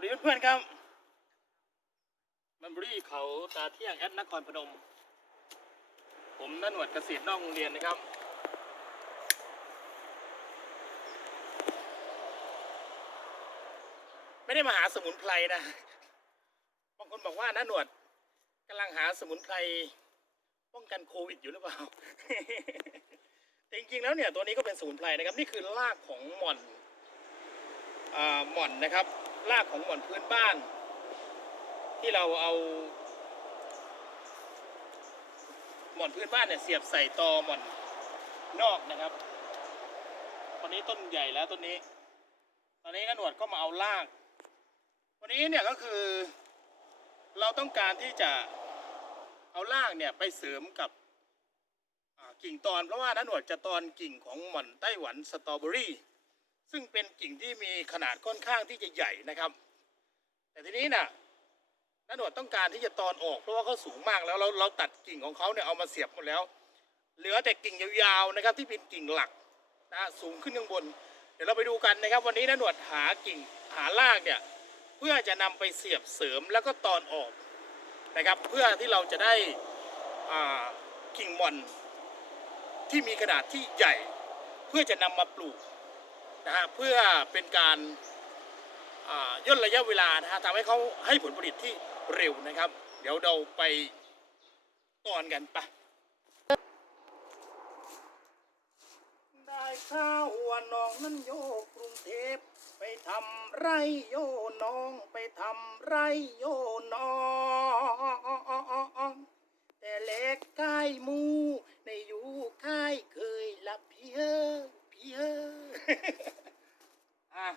วัสดีเพื่อนๆครับมันบรีเขาตาเที่ยงแอดนครพนม ผมนันหนวดเกษตรนอกโรงเรียนนะครับ ไม่ได้มาหาสมุนไพรนะบางคนบอกว่านันหนวดกำลังหาสมุนไพรป้องกันโควิดอยู่หรือเปล่าแต่จริงๆแล้วเนี่ยตัวนี้ก็เป็นสมุนไพรนะครับ นี่คือรากของหม่อนอ่าหม่อนนะครับ รากของหมอนพื้นบ้าน ที่เราเอา หมอนพื้นบ้านเนี่ยเสียบใส่ตอหมอนนอกนะครับตอนนี้ต้นใหญ่แล้วต้นนี้ ตอนนี้นหนวดก็มาเอาราก วันนี้เนี่ยก็คือ เราต้องการที่จะเอารากเนี่ยไปเสริมกับกิ่งตอนเพราะว่านันหนวดจะตอนกิ่งของหม่อนไต้หวันสตรอเบอรี่ ซึ่งเป็นกิ่งที่มีขนาดค่อนข้างที่จะใหญ่นะครับ แต่ทีนี้นะ่ะนัหนวดต้องการที่จะตอนออก เพราะว่าเขาสูงมากแล้วเราเราตัดกิ่งของเขาเนี่ยเอามาเสียบหมดแล้ว เหลือแต่กิ่งยาวๆนะครับ ที่เป็นกิ่งหลักนะสูงขึ้นข้างบน เดี๋ยวเราไปดูกันนะครับ วันนี้นัหนวดหากิ่งหารากเนี่ยเพื่อจะนำไปเสียบเสริมแล้วก็ตอนออกนะครับ เพื่อที่เราจะได้กิ่งมอนที่มีขนาดที่ใหญ่ เพื่อจะนำมาปลูก นะฮะเพื่อเป็นการย่นระยะเวลานะฮะทำให้เขาให้ผลผลิตที่เร็วนะครับ เดี๋ยวเราไปตอนกันปะได้ข้าวว่าน้องนั้นโยกกรุงเทพไปทำไรโยน้องไปทำไรโยน้อง แต่เล็กใกล้หมูในอยู่ใกล้เคยละเพียเพีย อะ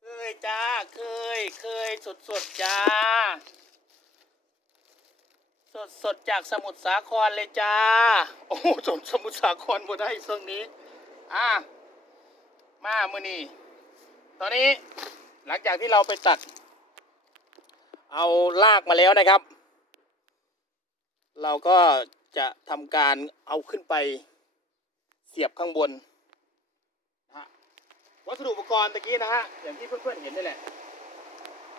เคยจ้า เคย เคย สดจ้า สดสดจากสมุทรสาครเลยจ้า โอ้โหสมสมุทรสาครบ่ได้ช่วงนี้ อะ มามือนี่ตอนนี้หลังจากที่เราไปตัด เอาลากมาแล้วนะครับ เราก็จะทำการเอาขึ้นไปเสียบข้างบนวัสดุอุปกรณ์ตะกี้นะฮะ อย่างที่เพื่อนๆเห็นนี่แหละ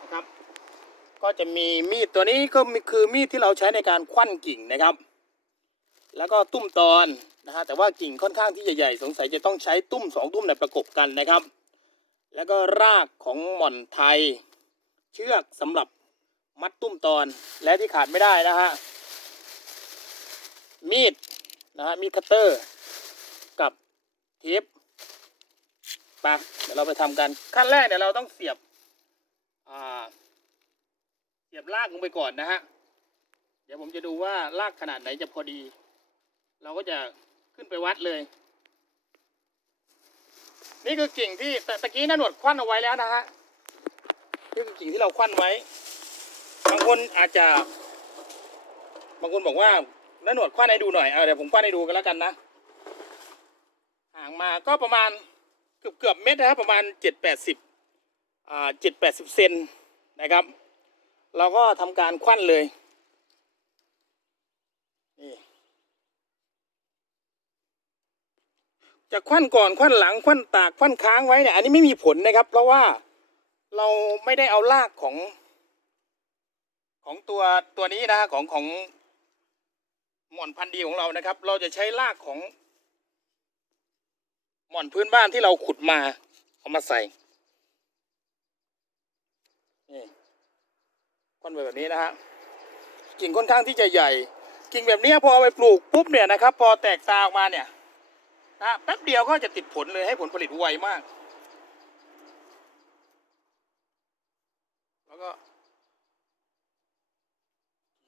นะครับ ก็จะมีมีดตัวนี้ก็มีคือมีดที่เราใช้ในการควันกิ่งนะครับ แล้วก็ตุ้มตอนนะฮะแต่ว่ากิ่งค่อนข้างที่จะใหญ่สงสัยจะต้องใช้ตุ้มสองตุ้มเนี่ยประกบกันนะครับ แล้วก็รากของหม่อนไทย เชือกสำหรับมัดตุ้มตอนและที่ขาดไม่ได้นะฮะมีดนะฮะมีดคัตเตอร์ กับเทปไปเดี๋ยวเราไปทำกันขั้นแรกเนี่ยเราต้องเสียบอ่า สียบลากลงไปก่อนนะฮะ เดี๋ยวผมจะดูว่าลากขนาดไหนจะพอดี เราก็จะขึ้นไปวัดเลย นี่คือกิ่งที่แต่ตะกี้น่าหนวดควันเอาไว้แล้วนะฮะ นี่คือกิ่งที่เราควันไว้ บางคนอาจจะ บางคนบอกว่าน้าหนวดควันให้ดูหน่อย เอาเดี๋ยวผมควันให้ดูกันแล้วกันนะ ห่างมาก็ประมาณเกือบเกือบเม็ดนะครับประมาณเจ็ดแปดสิบอ่าเจ็ดแปดสิบเซนนะครับ เราก็ทำการควันเลย นี่ จะควันก่อนควันหลังควันตากควันค้างไว้เนี่ย อันนี้ไม่มีผลนะครับ เพราะว่าเราไม่ได้เอารากของ ของตัวตัวนี้นะของของหม่อนพันธุ์ดีของเรานะครับ เราจะใช้รากของหม่อนพื้นบ้านที่เราขุดมา เอามาใส่นี่ันแบบนี้นะฮะกิ่งค่อนข้างที่จะใหญ่ กิ่งแบบนี้พอเอาไปปลูกปุ๊บเนี่ยนะครับ พอแตกตาออกมาเนี่ยนะแป๊บเดียวก็จะติดผลเลยให้ผลผลิตไวมาก แล้วก็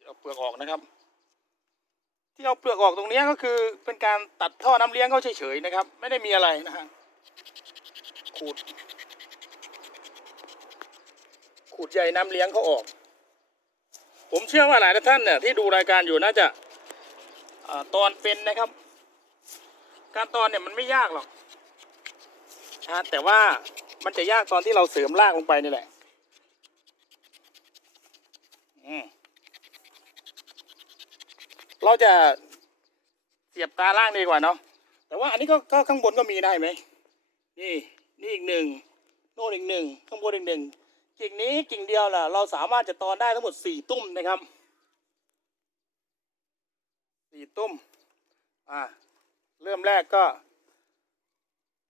เอาเปลือกออกนะครับ ที่เอาเปลือกออกตรงนี้ก็คือเป็นการตัดท่อน้ำเลี้ยงเขาเฉยๆนะครับ ไม่ได้มีอะไรนะฮะขูดขูดใยน้ำเลี้ยงเขาออก ผมเชื่อว่าหลายท่านเนี่ยที่ดูรายการอยู่น่าจะอตอนเป็นนะครับ การตอนเนี่ยมันไม่ยากหรอกนะแต่ว่ามันจะยากตอนที่เราเสริมรากลงไปนี่แหละเราจะเสียบตาล่างดีกว่าเนาะแต่ว่าอันนี้ก็ก็ข้างบนก็มีได้ไหมนี่นี่อีกหนึ่งโน่นอีกหนึ่งข้างบนอีกหนึ่ง กิ่งนี้กิ่งเดียวน่ะ เราสามารถจะตอนได้ทั้งหมดสี่ตุ้มนะครับสี่ตุ้มอ่าเริ่มแรกก็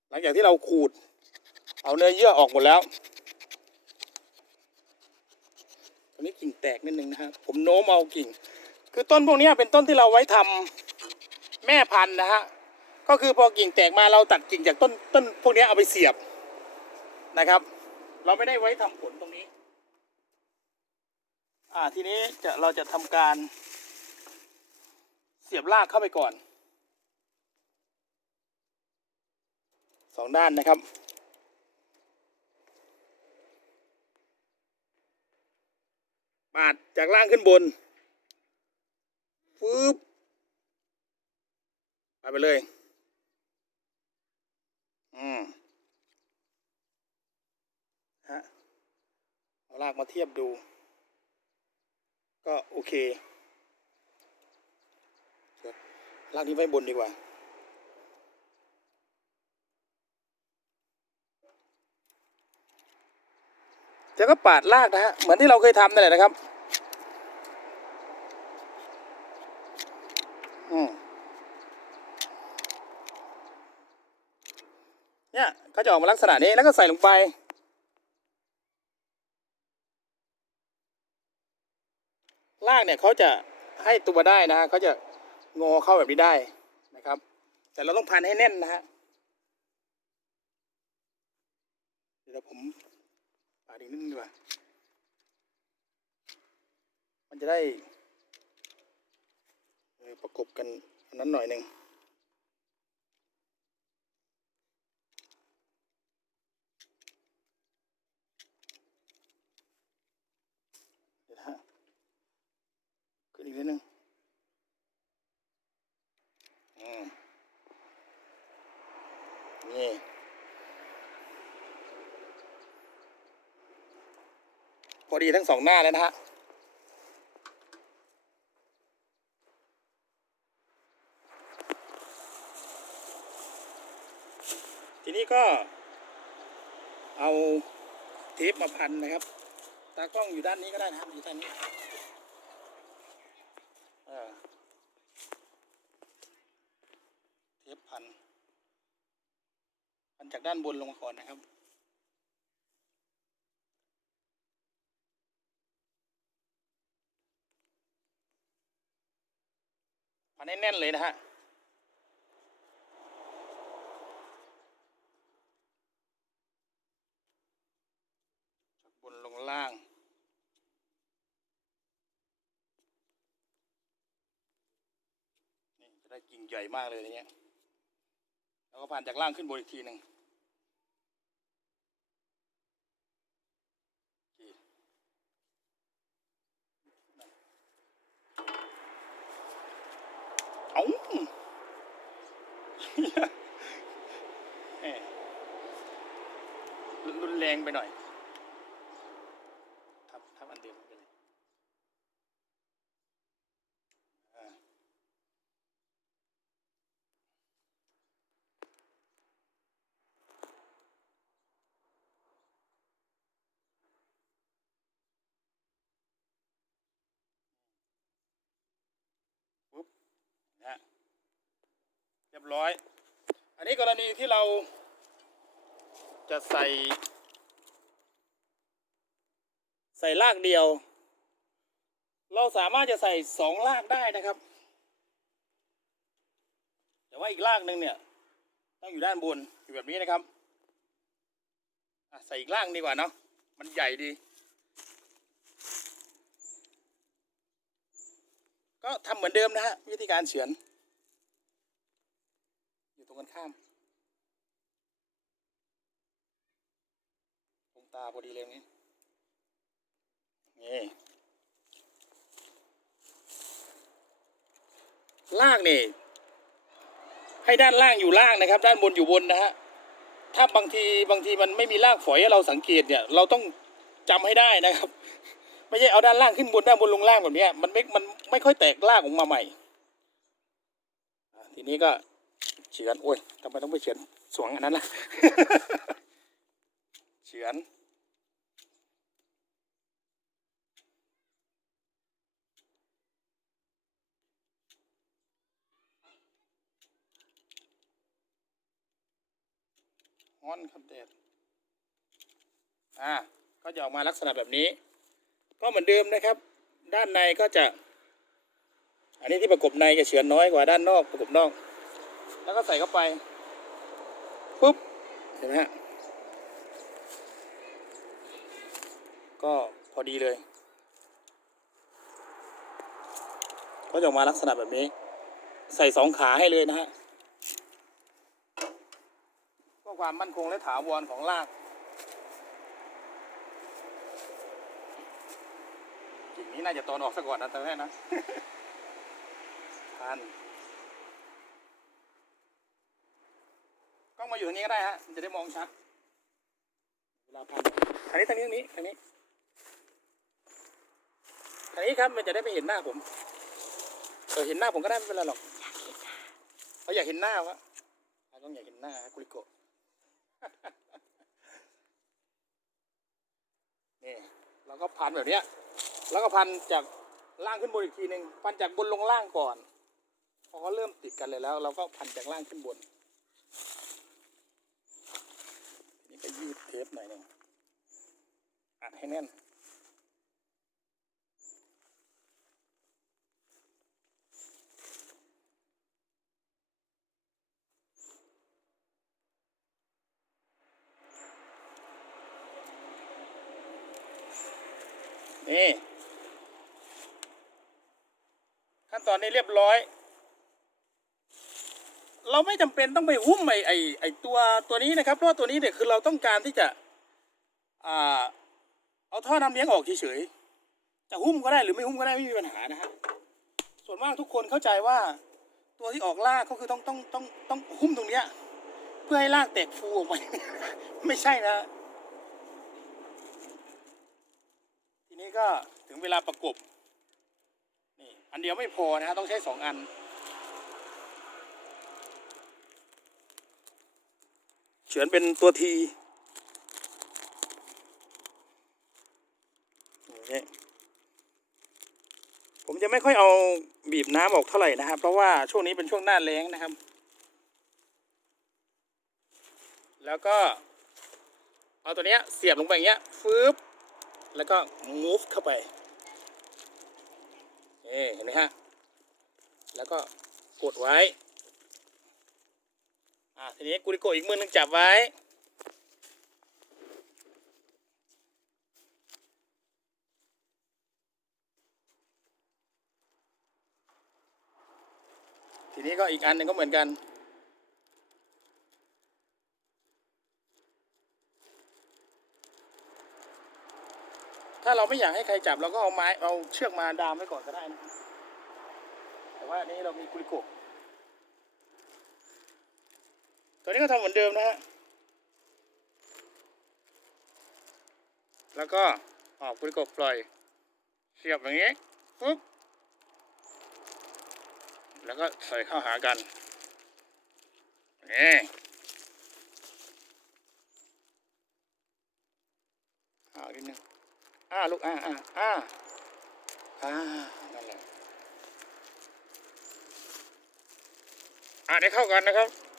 หลังจากที่เราขูด เอาเนื้อเยื่อออกหมดแล้วตอนนี้กิ่งแตกนิดนึงนะฮะผมโน้มเอากิ่ง คือต้นพวกนี้เป็นต้นที่เราไว้ทำแม่พันธุ์นะฮะก็คือพอกิ่งแตกมาเราตัดกิ่งจากต้นต้นพวกนี้เอาไปเสียบนะครับ เราไม่ได้ไว้ทำผลตรงนี้ อ่าทีนี้จะเราจะทำการ เสียบรากเข้าไปก่อนสองด้านนะครับปาดจากล่างขึ้นบนฟืบไปไปเลย อืม ฮะ เอา ลากมาเทียบดู ก็โอเคลากนี้ไว้บนดีกว่าแล้วก็ปาดลากนะฮะ เหมือนที่เราเคยทำนั่นแหละนะครับ อืมเนี่ยเขาจะออกมาลักษณะนี้แล้วก็ใส่ลงไป ลาก เนี่ยเขาจะให้ตัวได้นะฮะเขาจะงอเข้าแบบนี้ได้นะครับ แต่เราต้องพันให้แน่นนะฮะเดี๋ยวผมปาดอีกนิดนึงดีกว่ามันจะได้ประกบกันอันนั้นหน่อยหนึ่งเดี๋ยวนะฮะขึ้นอีกนิดนึงอืมนี่ พอดีทั้งสองหน้าเลยนะฮะทีนี้ก็เอาเทปมาพันนะครับ ตากล้องอยู่ด้านนี้ก็ได้นะครับอยู่ด้านนี้เออเทปพัน พันจากด้านบนลงมาก่อนนะครับ พันให้แน่นเลยนะฮะจากบนลงล่างนี่จะได้กิ่งใหญ่มากเลยเนี่ยแล้วก็ผ่านจากล่างขึ้นบนอีกทีหนึ่งโอเคเอา แหม่ รุนแรงไปหน่อยทับทับอันเดิมไปเลยอ่าปุ๊บนะ เรียบร้อย อันนี้กรณีที่เราจะใส่ ใส่รากเดียว เราสามารถจะใส่สองรากได้นะครับ แต่ว่าอีกรากหนึ่งเนี่ย ต้องอยู่ด้านบนอยู่แบบนี้นะครับใส่อีกรากดีกว่าเนาะมันใหญ่ดี ก็ทำเหมือนเดิมนะฮะวิธีการเฉือน กันข้าม ตรงตาพอดีเลยนี้นี่ล่างนี่ ให้ด้านล่างอยู่ล่างนะครับ ด้านบนอยู่บนนะฮะถ้าบางทีบางทีมันไม่มีรากฝอยให้เราสังเกตเนี่ย เราต้องจำให้ได้นะครับ ไม่ใช่เอาด้านล่างขึ้นบนด้านบนลงล่างแบบนี้มันไม่มันไม่ค่อยแตกรากออกมาใหม่ทีนี้ก็ เฉือนโอ้ยทำไมต้องไปเฉือนสวงอันนั้นล่ะเฉือนฮ้อนครับแดดอ่าก็จะออกมาลักษณะแบบนี้ ก็เหมือนเดิมนะครับ ด้านในก็จะ อันนี้ที่ประกบในจะเฉือนน้อยกว่าด้านนอกประกบนอก แล้วก็ใส่เข้าไปปุ๊บเห็นไหมฮะก็พอดีเลย ก็จะออกมาลักษณะแบบนี้ ใส่สองขาให้เลยนะฮะเพื่อความมั่นคงและถาวรของรากกิ่งนี้น่าจะตอนออกซะก่อนนะแต่แม่นะพันกล้อง มาอยู่ทางนี้ก็ได้ฮะจะได้มองชัดเวลาพันทางนี้ทางนี้ทางนี้ทางนี้ทางนี้ครับมันจะได้ไม่เห็นหน้าผมเออเห็นหน้าผมก็ได้ไม่เป็นไรหรอกเขาอยากเห็นหน้าวะต้องอยากเห็นหน้ากุลิโกะนี่เราก็พันแบบเนี้ย แล้วก็พันจากล่างขึ้นบนอีกทีหนึ่งพันจากบนลงล่างก่อน พอเขาเริ่มติดกันเลยแล้ว เราก็พันจากล่างขึ้นบน นี่ ก็ยืดเทปหน่อยหนึ่งอัดให้แน่น นี่ ขั้นตอนนี้เรียบร้อย เราไม่จำเป็นต้องไปหุ้มไอไอไอตัวตัวนี้นะครับ เพราะว่าตัวนี้เนี่ยคือเราต้องการที่จะอ่าเอาท่อน้ำเลี้ยงออกเฉยๆจะหุ้มก็ได้หรือไม่หุ้มก็ได้ไม่มีปัญหานะฮะส่วนมากทุกคนเข้าใจว่าตัวที่ออกรากก็คือต้องต้องต้องต้องหุ้มตรงเนี้ยเพื่อให้รากแตกฟูออกไปไม่ใช่นะ ทีนี้ก็ถึงเวลาประกบนี่อันเดียวไม่พอนะฮะต้องใช้สองอัน เฉือนเป็นตัวทีผมจะไม่ค่อยเอาบีบน้ำออกเท่าไหร่นะครับ เพราะว่าช่วงนี้เป็นช่วงหน้าแล้งนะครับ แล้วก็ เอาตัวเนี้ยเสียบลงไปอย่างเงี้ยฟืบแล้วก็ move เข้าไปเห็นไหมฮะ แล้วก็กดไว้ อ่าทีนี้กุริโกอีกมือหนึงจับไว้ทีนี้ก็อีกอันหนึ่งก็เหมือนกัน ถ้าเราไม่อยากให้ใครจับเราก็เอาไม้เอาเชือกมาดามไว้ก่อนก็ได้นะ แต่ว่าอันนี้เรามีกุริโกะ ตัวนี้ก็ทำเหมือนเดิมนะฮะ แล้วก็ออกกุริโกะปล่อย เสียบอย่างนี้ปุ๊บ แล้วก็ใส่เข้าหากันนี่เอาอีกนิดนึงอ่าลูกอ่าอ่าอ่าอ่านั่นแหละอ่าได้เข้ากันนะครับ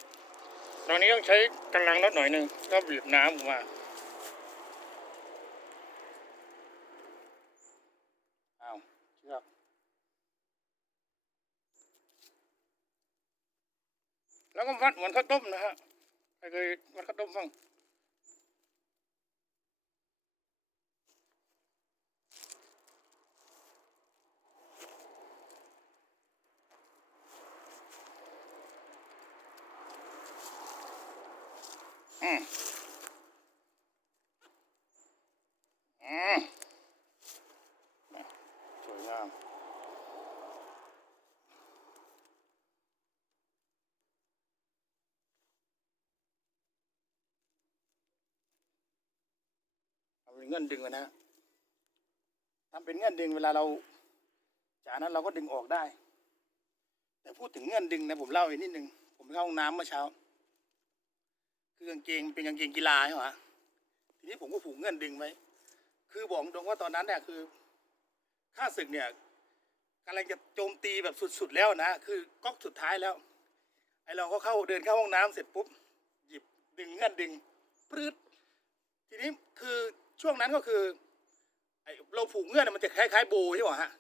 ตอนนี้ต้องใช้กำลังลดหน่อยหนึ่งก็บีบน้ำออกมาเอาเชือกแล้วก็วัดเหมือนข้าวต้มนะฮะใครเคยวัดข้าวต้มบ้าง อืมอืมสวยงามเอาเป็นเงื่อนดึงนนะทำเป็นเงื่อนดึงเวลาเราจากนั้นเราก็ดึงออกได้ แต่พูดถึงเงื่อนดึงนะผมเล่าอีกนิดนึง ผมไปเข้าห้องน้ำเมื่อเช้า คือกางเกงเป็นกางเกงกีฬาใช่ไหมทีนี้ผมก็ผูกเงื่อนดึงไว้คือบอกตรงว่าตอนนั้นเนี่ยคือข้าศึกเนี่ยกำลังจะโจมตีแบบสุดๆแล้วนะคือก๊อกสุดท้ายแล้วไอเราก็เข้าเดินเข้าห้องน้ำเสร็จปุ๊บหยิบดึงเงื่อนดึงปรืดทีนี้คือช่วงนั้นก็คือไอเราผูกเงื่อนมันจะคล้ายๆโบใช่ป่ะฮะ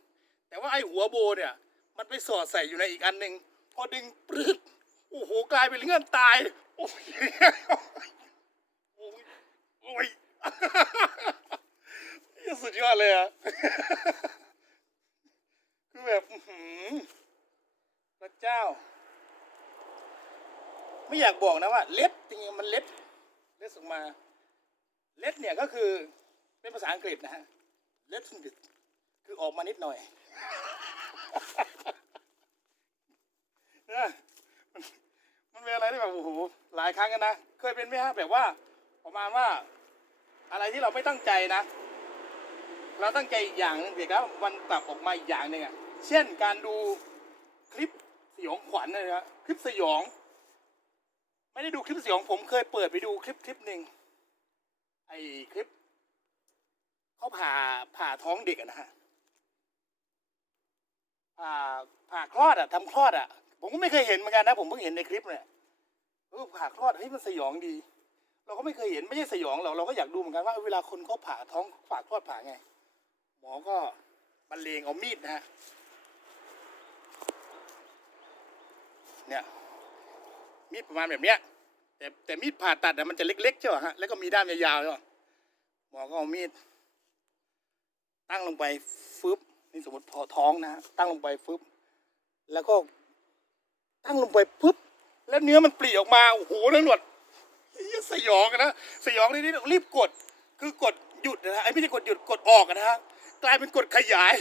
แต่ว่าไอหัวโบเนี่ย มันไปสอดใส่อยู่ในอีกอันหนึ่งพอดึงปรืดโอ้โหกลายเป็นเงื่อนตาย อ้ยโอ้ยโอ้ยสุดยอดเลยอะคือแบบหือพระเจ้า ไม่อยากบอกนะว่าเล็ดจริงๆมันเล็ดเล็ดออกมา เล็ดเนี่ยก็คือเป็นภาษาอังกฤษนะฮะเล็ดคือออกมานิดหน่อยนะ มันเป็นอะไรที่แบบโอ้โหหลายครั้งกันนะ เคยเป็นไหมฮะแบบว่า ประมาณว่า อะไรที่เราไม่ตั้งใจนะ เราตั้งใจอีกอย่างหนึงเด็กแล้วมันกลับออกมาอีกอย่างหนึ่งอะ เช่นการดูคลิปสยองขวัญนะครับคลิปสยอง ไม่ได้ดูคลิปสยอง ผมเคยเปิดไปดูคลิปคลิปหนึ่งไอ้คลิปเขาผ่าผ่าท้องเด็กอะนะฮะผ่าผ่าคลอดอะทำคลอดอะผมก็ไม่เคยเห็นเหมือนกันนะ ผมเพิ่งเห็นในคลิปเนี่ย เออผ่าคลอดเฮ้ยมันสยองดี เราก็ไม่เคยเห็นไม่ใช่สยองหรอกเราก็อยากดูเหมือนกันว่าเวลาคนเขาผ่าท้องผ่าคลอดผ่าไง หมอก็บรรเลงเอามีดนะฮะเนี่ยมีดประมาณแบบเนี้ยแต่แต่มีดผ่าตัดอะมันจะเล็กๆใช่ไหมฮะแล้วก็มีด้ามยาวๆใช่ไหมหมอก็เอามีด ตั้งลงไปฟึบนี่สมมติพอท้องนะฮะตั้งลงไปฟึบแล้วก็ตั้งลงไปปุ๊บ แล้วเนื้อมันปลีออกมาโอ้โหนั่นหนวดสยองนะสยองนี่นี่รีบกด คือกดหยุดนะฮะไอ้ไม่ใช่กดหยุดกดออกนะฮะกลายเป็นกดขยาย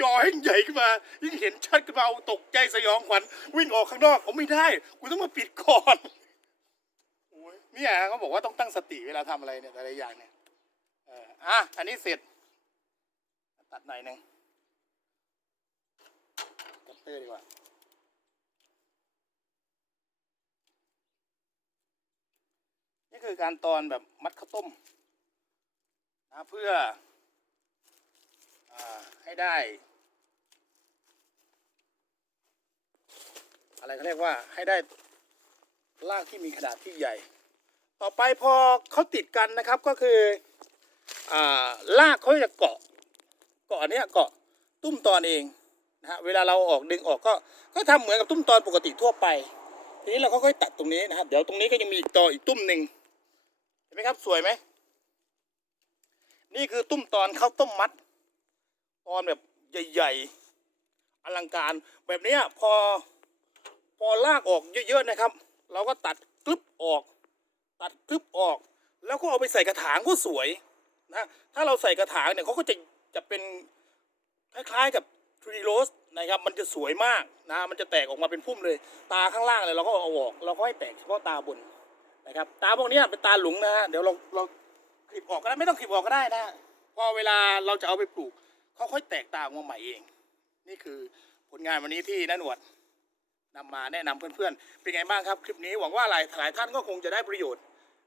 จอให้ใหญ่ขึ้นมายิ่งเห็นชัดขึ้นมาตกใจสยองขวัญวิ่งออกข้างนอกผมไม่ได้กูต้องมาปิดก่อนโอ้ยเนี่ยเขาบอกว่าต้องตั้งสติเวลาทำอะไรเนี่ยแต่ละอย่างเนี่ยเอออะอันนี้เสร็จ ตัดหน่อยหนึ่งตัดเตอร์ดีกว่า คือการตอนแบบมัดข้าวต้มนะเพื่ออให้ได้ อะไรเขาเรียกว่าให้ได้รากที่มีขนาดที่ใหญ่ ต่อไปพอเขาติดกันนะครับก็คืออ่ากเขาจะเกาะ เกาะเนี้ยเกาะตุ้มตอนเองนะฮะเวลาเราออกดึงออกก็ก็ทำเหมือนกับตุ้มตอนปกติทั่วไป ทีนี้เราก็ค่อยตัดตรงนี้นะครับ เดี๋ยวตรงนี้ก็ยังมีอีกตออีกตุ้มหนึ่ง ไหมครับ สวยไหม นี่คือตุ้มตอนข้าวต้มมัด ตอนแบบใหญ่ๆ อลังการแบบนี้พอ พอลากออกเยอะๆนะครับ เราก็ตัดกลึบออก ตัดกลึบออก แล้วก็เอาไปใส่กระถางก็สวยนะถ้าเราใส่กระถางเนี่ยเขาก็จะจะเป็นคล้ายๆกับทรีโรสนะครับมันจะสวยมากนะมันจะแตกออกมาเป็นพุ่มเลย ตาข้างล่างเลยเราก็เอาออก เราก็ให้แตกเฉพาะตาบน นะครับ ตาพวกนี้เป็นตาหลุงนะฮะเดี๋ยวเราเราคลิปออกก็ได้ไม่ต้องคลิปออกก็ได้นะพอเวลาเราจะเอาไปปลูกเขาค่อยแตกตาออกมาใหม่เอง นี่คือผลงานวันนี้ที่น้าหนวดนำมาแนะนำเพื่อนๆ เป็นไงบ้างครับ คลิปนี้หวังว่าหลายหลายท่านก็คงจะได้ประโยชน์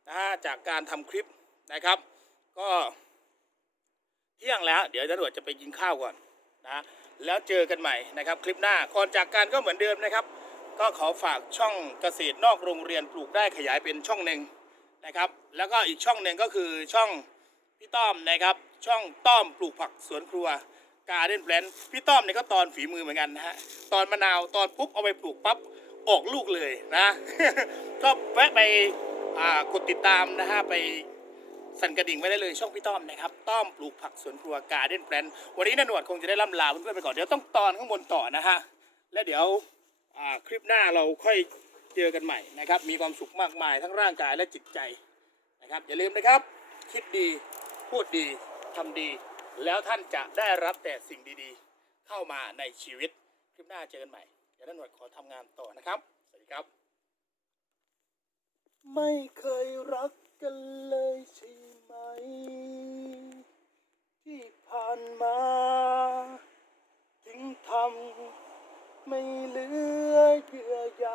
นะฮะจากการทำคลิปนะครับ ก็เที่ยงแล้ว เดี๋ยวตำรวจจะไปกินข้าวก่อนนะแล้วเจอกันใหม่นะครับ คลิปหน้าก่อนจากกันก็เหมือนเดิมนะครับ ก็ขอฝากช่องเกษตรนอกโรงเรียนปลูกได้ขยายเป็นช่องหนึ่งนะครับ แล้วก็อีกช่องหนึ่งก็คือช่องพี่ต้อมนะครับ ช่องต้อมปลูกผักสวนครัวการเด่นแพลนพี่ต้อมเนี่ยก็ตอนฝีมือเหมือนกันนะฮะตอนมะนาวตอนปุ๊บเอาไปปลูกปั๊บออกลูกเลยนะก็แวะไปกดติดตามนะฮะไปสั่นกระดิ่งไว้ได้เลยช่องพี่ต้อมนะครับต้อมปลูกผักสวนครัวการเด้นแพลนวันนี้นหนวดคงจะได้ล่ำลาเพื่อนๆไปก่อนเดี๋ยวต้องตอนข้างบนต่อนะฮะแล้วเดี๋ยว คลิปหน้าเราค่อยเจอกันใหม่นะครับ มีความสุขมากมายทั้งร่างกายและจิตใจนะครับ อย่าลืมนะครับ คิดดีพูดดีทำดี แล้วท่านจะได้รับแต่สิ่งดีๆ เข้ามาในชีวิตคลิปหน้าเจอกันใหม่เดี๋ย่านหน่วยขอทำงานต่อนะครับ สวัสดีครับ ไม่เคยรักกันเลยใช่ไหม ที่ผ่านมา ถึงทำ ไม่เหลือเยื่อใย